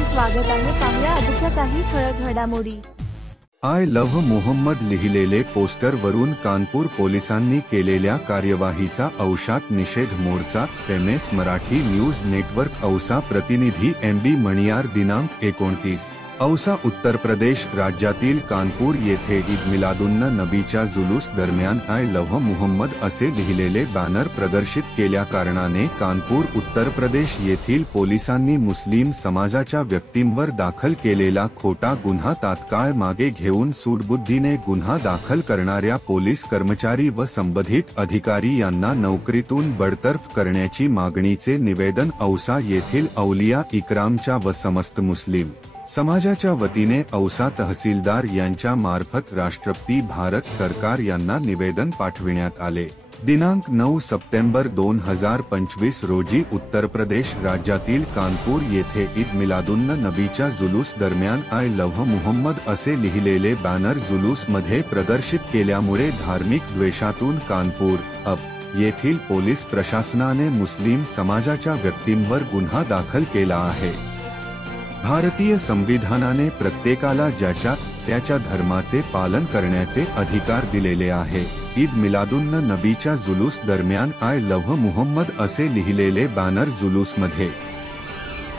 आपले स्वागत आहे। पाहूया आजच्या काही ठळक घडामोडी। आय लव्ह मोहम्मद लिहिलेले पोस्टर वरून कानपूर पोलिसांनी केलेल्या कार्यवाहीचा औशात निषेध मोर्चा। MS Marathi news network Ausa प्रतिनिधी MB मणियार दिनांक 29 औसा उत्तर प्रदेश राज्यातील कानपूर येथे ईद मिलादुन नबीच्या जुलूस दरम्यान आय लव्ह मोहम्मद असे लिहिलेले बॅनर प्रदर्शित केल्या कारणाने कानपूर उत्तर प्रदेश येथील पोलिसांनी मुस्लिम समाजाच्या व्यक्तींवर दाखल केलेला खोटा गुन्हा तात्काळ मागे घेऊन सूडबुद्धीने गुन्हा दाखल करणाऱ्या पोलीस कर्मचारी व संबंधित अधिकारी यांना नोकरीतून बडतर्फ करण्याची मागणीचे निवेदन औसा येथील औलिया इक्रामच्या व समस्त मुस्लिम समाजाच्या वतीने औसा तहसीलदार यांच्या मार्फत राष्ट्रपती भारत सरकार यांना निवेदन पाठविण्यात आले। दिनांक 9 सप्टेंबर 2025 रोजी उत्तर प्रदेश राज्यातील कानपूर येथे ईद मिलादुन नबीच्या जुलूस दरम्यान आय लव्ह मोहम्मद असे लिहिलेले बॅनर जुलूस मध्ये प्रदर्शित केल्यामुळे धार्मिक द्वेषातून कानपूर येथील पोलीस प्रशासनाने मुस्लिम समाजाच्या व्यक्तींवर गुन्हा दाखल केला आहे। भारतीय संविधानाने प्रत्येकाला ज्याच्या त्याच्या धर्माचे पालन करण्याचे अधिकार दिलेले आहे। ईद मिलादुन नबीच्या जुलूस दरम्यान आय लव्ह मोहम्मद असे लिहिलेले बॅनर जुलूसमध्ये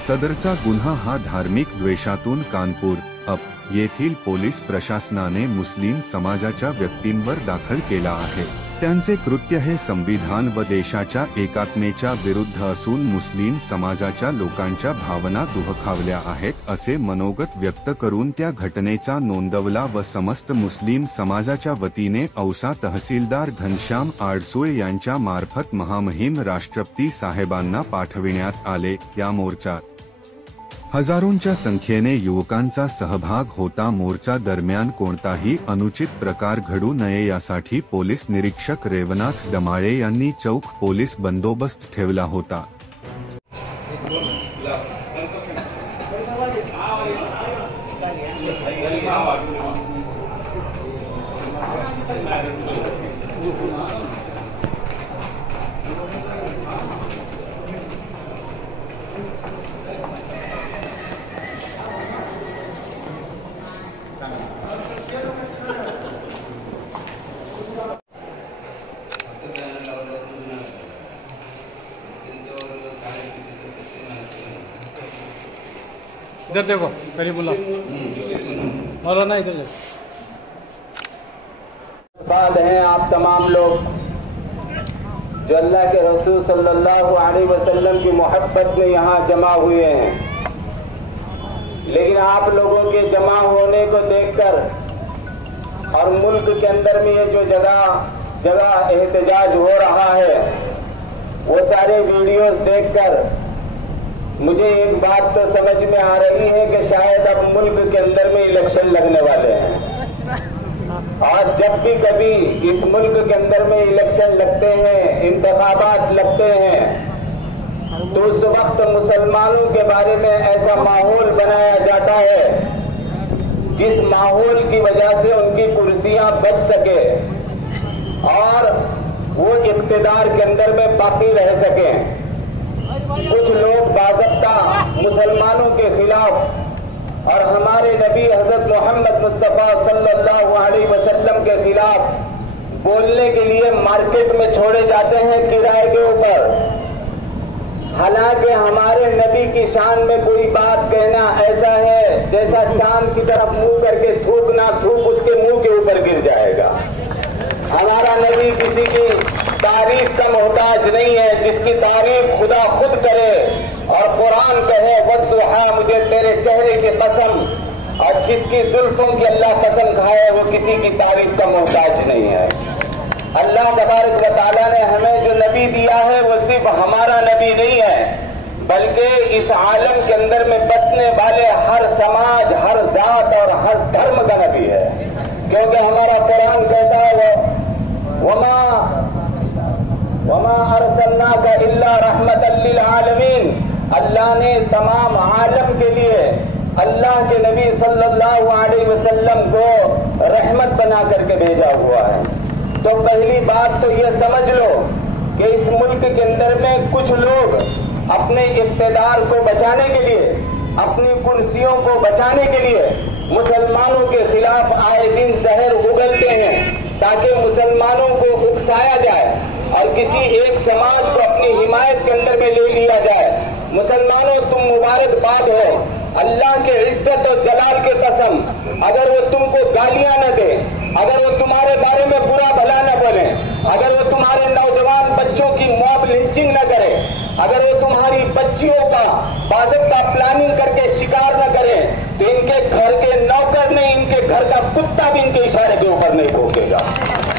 सदरचा गुन्हा हा धार्मिक द्वेषातून कानपूर येथील पोलीस प्रशासनाने मुस्लिम समाजाच्या व्यक्तींवर दाखल केला आहे। त्यांचे कृत्य हे संविधान व देशाच्या एकात्मतेच्या विरुद्ध असून मुस्लिम समाजाच्या लोकांच्या भावना दुखावल्या आहेत असे मनोगत व्यक्त करून त्या घटनेचा नोंदवला व समस्त मुस्लिम समाजाच्या वतीने औसा तहसीलदार घनश्याम आडसुळे यांच्या मार्फत महामहिम राष्ट्रपती साहेबांना पाठविण्यात आले। या मोर्चात हजारोंच्या संख्येने युवकांचा सहभाग होता। मोर्चा दरम्यान कोणताही अनुचित प्रकार घडू नये यासाठी पोलीस निरीक्षक रेवनाथ डमाळे यांनी चौक पोलीस बंदोबस्त ठेवला होता। इधर देखो करीबुल्लाह मौलाना इधर बाद हैं आप तमाम लोग जो अल्लाह के रसूल सल्लल्लाहु अलैहि वसल्लम की मोहब्बत में यहाँ जमा हुए हैं, लेकिन आप लोगों के जमा होने को देखकर और मुल्क के अंदर में ये जो जगह जगह एहतजाज हो रहा है वो सारे वीडियोस देखकर मुझे एक बात तो समझ में आ रही है कि शायद अब मुल्क के अंदर में इलेक्शन लगने वाले हैं और जब भी कभी इस मुल्क के अंदर में इलेक्शन लगते हैं, इंतखाबात लगते हैं, तो उस वक्त मुसलमानों के बारे में ऐसा माहौल बनाया जाता है जिस माहौल की वजह से उनकी कुर्सियां बच सके और वो इख्तिदार के अंदर में बाकी रह सकें। कुछ लोग बाज़ाब्ता मुसलमानों के खिलाफ और हमारे नबी हजरत मोहम्मद मुस्तफा सल्लल्लाहु अलैहि वसल्लम के खिलाफ बोलने के लिए मार्केट में छोड़े जाते हैं किराए के ऊपर। हालांकि हमारे नबी की शान में कोई बात कहना ऐसा है जैसा चांद की तरफ मुंह करके थूक ना थूक उसके मुंह के ऊपर गिर जाएगा। हमारा नबी किसी की तारीफ का मोहताज नहीं है, जिसकी तारीफ खुदा खुद करे और कुरान कहे वद्दुहा मुझे तेरे चेहरे की कसम, और जिसकी जुल्फों की अल्लाह कसम खाए वो किसी की तारीफ का मोहताज नहीं है। अल्लाह तबारक व तआला ने हमें जो नबी दिया है वो सिर्फ हमारा नबी नहीं है, बल्कि इस आलम के अंदर में बसने वाले हर समाज, हर जात और हर धर्म का नबी है। क्योंकि हमारा कुरान कहता है वमा अरसलनाका इल्ला रहमतल लिल आलमीन, अल्लाह ने तमाम आलम के लिए अल्लाह के नबी सल्लल्लाहु अलैहि वसल्लम को रहमत बना करके भेजा हुआ है। तो पहली बात तो ये समझ लो कि इस मुल्क के अंदर में कुछ लोग अपने इक़्तिदार को बचाने के लिए अपनी कुर्सियों को बचाने के लिए मुसलमानों के खिलाफ आए दिन जहर उगलते हैं ताकि मुसलमानों को उकसाया जाए और किसी एक समाज को अपनी हिमायत के अंदर में ले लिया जाए। मुसलमानों, तुम मुबारकबाद हो, अल्लाह के इज्जत और जलाल के कसम, अगर वो तुमको गालियां न दे, अगर वो तुम्हारे बारे में बुरा भला न बोले, अगर वो तुम्हारे नौजवान बच्चों की मॉब लिंचिंग न करे, अगर वो तुम्हारी बच्चियों का बाकायदा प्लानिंग करके शिकार न करे, तो इनके घर के नौकर नहीं, इनके घर का कुत्ता भी इनके इशारे के ऊपर नहीं भोंकेगा।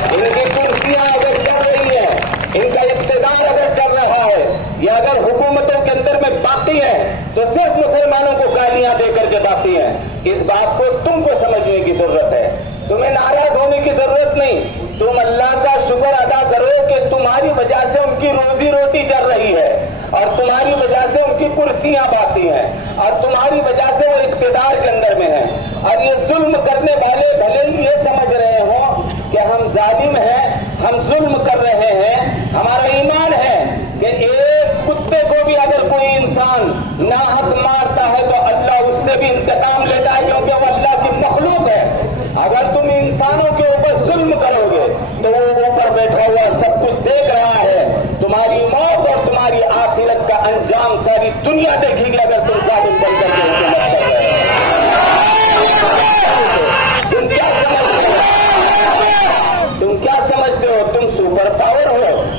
इनकी कुर्सियां अगर चल रही है, इनका इक़्तिदार अगर चल रहा है, या अगर हुकूमतों के अंदर में बाकी है, तो सिर्फ मुसलमानों को गालियां देकर के बाकी है। इस बात को तुमको समझने की जरूरत है। तुम्हें नाराज होने की जरूरत नहीं। तुम अल्लाह का शुक्र अदा करो कि तुम्हारी वजह से उनकी रोजी रोटी चल रही है और तुम्हारी वजह से उनकी कुर्सियां बाकी हैं और तुम्हारी वजह से वो इक़्तिदार के अंदर में है। और ये जुल्म करने वाले भले ही ये समझ रहे हो कि हम जालिम हैं, हम जुल्म कर रहे हैं। हमारा ईमान है कि एक कुत्ते को भी अगर कोई इंसान नाहक मारता है तो अल्लाह उससे भी इंतकाम लेता है, क्योंकि वो अल्लाह की मखलूक है। अगर तुम इंसानों के ऊपर जुल्म करोगे तो वो ऊपर बैठा हुआ सब कुछ देख रहा है। तुम्हारी मौत और तुम्हारी आखिरत का अंजाम सारी दुनिया देखेगी अगर तुम जालिम बन करके हुकूमत कर रहे हो। तुम क्या समझते हो? तुम सुपर पावर हो,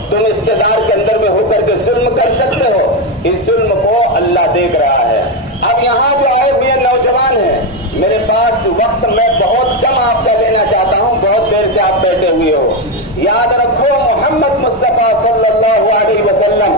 तुम इक़्तिदार के अंदर में होकर के जुल्म कर सकते हो। इस जुल्म को अल्लाह देख रहा है। अब यहाँ जो आए हुए नौजवान हैं, मेरे पास वक्त मैं बहुत कम आपका लेना चाहता हूँ, बहुत देर से आप बैठे हुए हो। याद रखो, मोहम्मद मुस्तफा सल्लल्लाहु अलैहि वसल्लम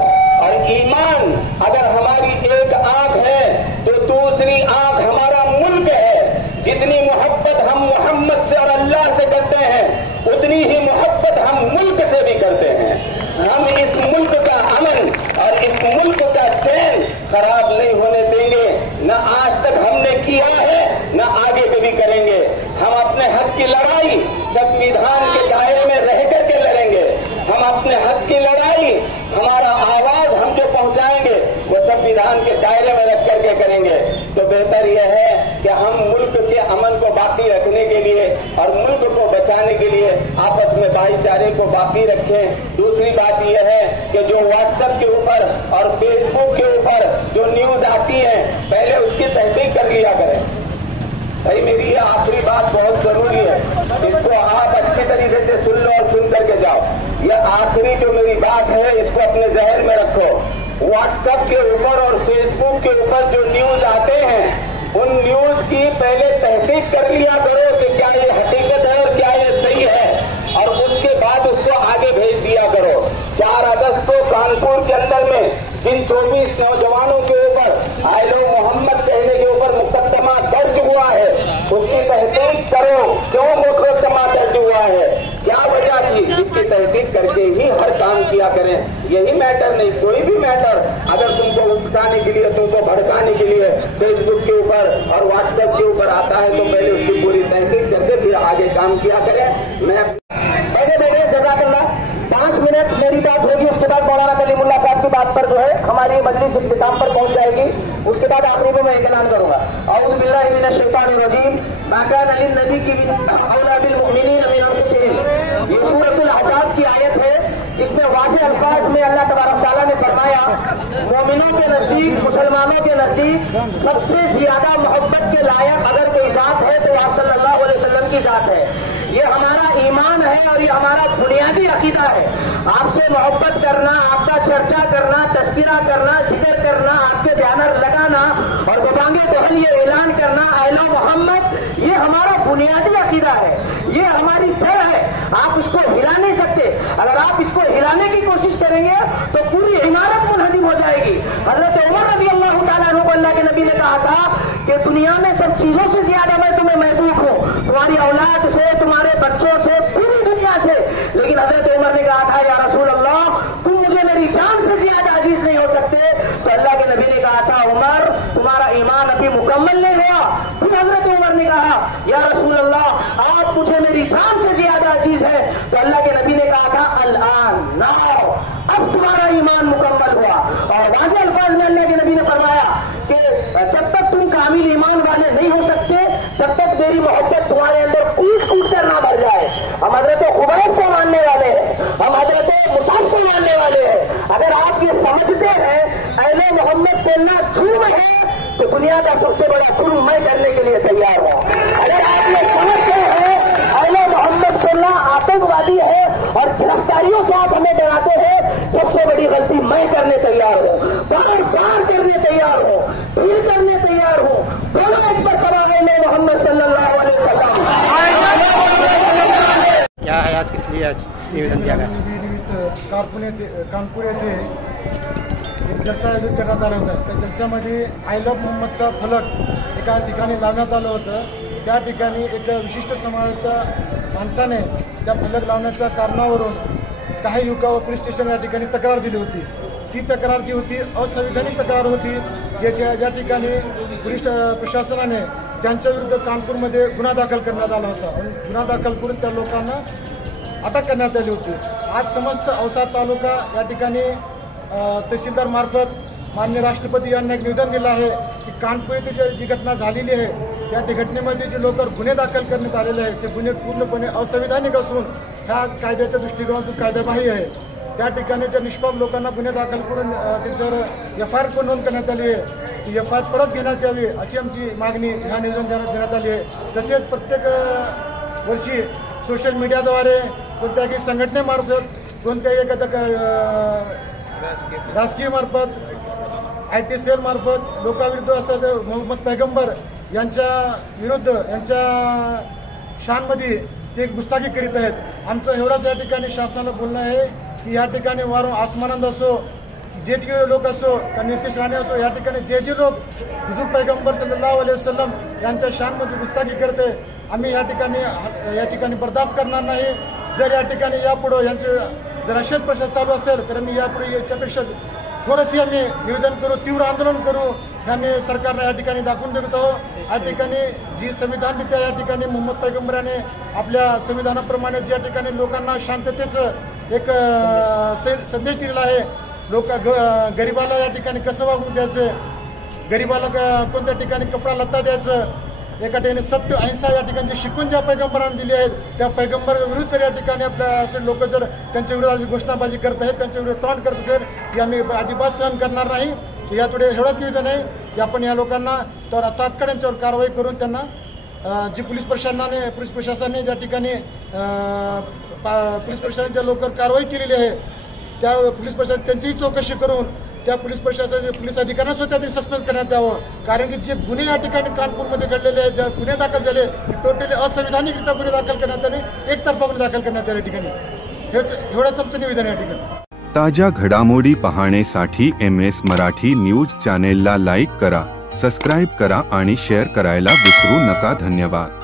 और ईमान अगर हमारी एक आंख है तो दूसरी आंख हमारा मुल्क है। जितनी मोहब्बत हम मोहम्मद से और अल्लाह से करते हैं, उतनी ही मोहब्बत हम मुल्क से भी करते हैं। हम इस मुल्क का अमन और इस मुल्क का चैन खराब नहीं होने देंगे। न आज तक हमने किया है, न आगे कभी करेंगे। हम अपने हक की लड़ाई संविधान के दायरे में रह करके लड़ेंगे। हम अपने हक की लड़ाई, हमारा आवाज हम जो पहुंचाएंगे वो संविधान के दायरे में रख करके करेंगे। तो बेहतर यह है कि हम मुल्क के अमन को बाकी रखने के लिए और मुल्क को बचाने के लिए आपस में भाईचारे को बाकी रखें। दूसरी बात यह है कि जो व्हाट्सएप के ऊपर और फेसबुक के ऊपर जो न्यूज आती है, पहले उसकी तहकीक कर लिया करें। भाई, मेरी ये आखिरी बात बहुत जरूरी है, इसको आप अच्छी तरीके से सुन लो और सुन करके जाओ। यह आखिरी जो मेरी बात है, इसको अपने जहन में रखो। व्हाट्सएप के ऊपर और फेसबुक के ऊपर जो न्यूज आते हैं, उन न्यूज की पहले तहकीक कर लिया करो कि क्या ये हकीकत है और क्या ये सही है, और उसके बाद उसको आगे भेज दिया करो। 4 अगस्त को कानपुर के अंदर में जिन 24 नौजवानों के ऊपर आई लव मोहम्मद कहने के ऊपर मुकदमा दर्ज हुआ है, उसकी तहकीक करो। क्यों मुकदमा दर्ज हुआ है, क्या वजह थी, इसकी तहकीक करके ही हर काम किया करें। यही मैटर नहीं, कोई भी मैटर अगर तुमको उकसाने के लिए, तुमको भड़काने के लिए फेसबुक के ऊपर और व्हाट्सएप के ऊपर आता है, तो पहले उसकी पूरी तहकीक करके फिर आगे काम किया करें। मैं जज़ाकल्लाह 5 मिनट मेरी बात होगी, उसके बाद मौलाना कलीमुल्लाह साहब की बात पर जो है हमारी मजलिस इख्तिताम पर पहुंच जाएगी। उसके बाद आखिरी में मैं ऐलान करूंगा, औज़ु बिल्लाहि मिनश शैतानिर रजीम, मा कान लिन्नबी की औला बिल मुमिनीन मिन अनफुसिहिम। ये सूरतुल अहज़ाब की आयत है। इसमें वाज़ेह अल्फाज में अल्लाह तबारक तआला ने फरमाया, मोमिनों के नजदीक, मुसलमानों के नजदीक सबसे ज्यादा मोहब्बत के लायक अगर कोई जात है तो आप सल्लल्लाहु अलैहि वसल्लम की जात है। ये हमारा ईमान है और ये हमारा बुनियादी अकीदा है। आपसे मोहब्बत करना, आपका चर्चा करना, तस्करा करना, जिक्र करना, आपके बैनर लगाना और दुकांगे तोहल ये ऐलान करना आई लव मोहम्मद, ये हमारा बुनियादी अकीदा है, ये हमारी जड़ है। आप इसको हिला नहीं सकते। अगर आप इसको हिलाने की कोशिश करेंगे तो पूरी इमारत मुनहदिम हो जाएगी। हजरत उमर रज़ी अल्लाह तआला अन्हु को अल्लाह के नबी ने कहा था कि दुनिया में सब चीजों से ज्यादा मैं तुम्हें महबूब हूँ, तुम्हारी औलाद से, तुम्हारे बच्चों से, पूरी दुनिया से। लेकिन हजरत उमर ने कहा था, या रसूल अल्लाह, तुम मुझे मेरी जान से ज्यादा अजीज नहीं हो सकते। तो अल्लाह के नबी ने कहा था, उमर तुम्हारा ईमान अभी मुकम्मल नहीं हुआ। फिर हजरत उमर ने कहा, या रसूल अल्लाह, आप मुझे मेरी जान से ज्यादा अजीज है। तो अल्लाह के नबी ने कहा था, अल-आन, नाउ, अब तुम्हारा ईमान मुकम्मल हुआ। और वाज़ेह अल्फाज में अल्लाह के नबी ने फरमाया कि जब तक सबसे बड़ी गलती मैं करने तैयार हूँ, बार बार करने तैयार हूँ, फिर करने तैयार हूँ। बोलो अकबर करागे में मोहम्मद सल्लल्लाहु अलैहि वसल्लम। क्या है आज, किस लिए आज निवेदन दिया गया? निमित्त कानपूर येथे एक जलसा आयोजित करण्यात आला होता। त्या जलस्यामध्ये आय लव्ह मोहम्मदचा फलक एका ठिकाणी लावण्यात आलं होतं। त्या ठिकाणी एक विशिष्ट समाजाच्या माणसाने त्या फलक लावण्याच्या कारणावरून काही युवकांवर पोलीस स्टेशन या ठिकाणी तक्रार दिली होती। ती तक्रार जी होती असंविधानिक तक्रार होती, ज्या ठिकाणी पोलीस प्रशासनाने त्यांच्या विरुद्ध कानपूरमध्ये गुन्हा दाखल करण्यात आला होता। गुन्हा दाखल करून त्या लोकांना अटक करण्यात आली होती। आज समस्त औसा तालुका या ठिकाणी तहसीलदार मार्फत माननीय राष्ट्रपती यांना एक निवेदन दिलं आहे की कानपूर येथे जी घटना झालेली आहे त्या घटनेमध्ये जे लोक गुन्हे दाखल करण्यात आलेले आहेत ते गुन्हे पूर्णपणे असंविधानिक असून ह्या कायद्याच्या दृष्टिकोनातून कायदेबाह्य आहे। त्या ठिकाणी ज्या निष्पाप लोकांना गुन्हे दाखल करून त्यांच्यावर FIR पण नोंद करण्यात आली आहे, ती FIR परत घेण्यात यावी अशी आमची मागणी ह्या निवेदनात देण्यात आली आहे। तसेच प्रत्येक वर्षी सोशल मीडियाद्वारे कोणत्याही संघटनेमार्फत कोणत्याही एखाद्या राजकीय मार्फत IT सेल मार्फत लोकांविरुद्ध असं मोहम्मद पैगंबर यांच्या विरुद्ध यांच्या शानमध्ये ते गुस्ताखी करीत आहेत। आमचं एवढंच या ठिकाणी शासनाला बोलणं आहे की या ठिकाणी वारंवार आसमानंद असो, जे लोक असो, का नितीश राणे असो, या ठिकाणी जे लोक हुजूर पैगंबर सल्लल्लाहु अलैहि वसल्लम यांच्या शानमध्ये गुस्ताखी करते आम्ही या ठिकाणी बर्दाश्त करणार नाही। जर या ठिकाणी यापुढे यांचे जर असेच प्रशासन चालू असेल तर आम्ही यापुढे याच्यापेक्षा थोडंसे आम्ही निवेदन करू, तीव्र आंदोलन करू, आम्ही सरकारला या ठिकाणी दाखवून देत आहोत। या ठिकाणी जी संविधानरित्या या ठिकाणी मोहम्मद पैगंबराने आपल्या संविधानाप्रमाणे ज्या ठिकाणी लोकांना शांततेचं एक संदेश दिलेला आहे, गरिबाला या ठिकाणी कसं वागणूक द्यायचं, गरिबाला कोणत्या ठिकाणी कपडा लत्ता द्यायचं, एका ठिकाणी सत्य अहिंसा या ठिकाणी जे शिकून ज्या पैगंबरांनी दिली आहेत त्या पैगंबर विरुद्ध जर या ठिकाणी आपल्या असे लोक जर त्यांच्या विरोधात घोषणाबाजी करत आहेत, त्यांच्या विरोधात टॉन्ट करत असेल ही आम्ही अजिबात सहन करणार नाही। यापुढे एवढंच निवेदन आहे की आपण या लोकांना तात्काळ यांच्यावर कारवाई करून त्यांना जी पोलीस प्रशासनाने ज्या ठिकाणी पोलीस प्रशासनाने ज्या लोकांवर कारवाई केलेली आहे त्या पोलीस प्रशासन त्यांचीही चौकशी करून त्या पोलीस अधिकाऱ्यांना सुद्धा त्याची सस्पेंड करण्यात यावं। कारण की जे गुन्हे या ठिकाणी कानपूरमध्ये घडलेले आहेत, ज्या गुन्हे दाखल झाले टोटली असंविधानिकरित्या गुन्हे दाखल करण्यात आले, एकतर्फा गुन्हे दाखल करण्यात आले। ठिकाणी एवढंच आमचं निवेदन आहे। ठिकाणी ताज्या घडामोडी पाहण्यासाठी MS मराठी न्यूज चॅनेलला लाईक करा, सबस्क्राईब करा आणि शेअर करायला विसरू नका। धन्यवाद।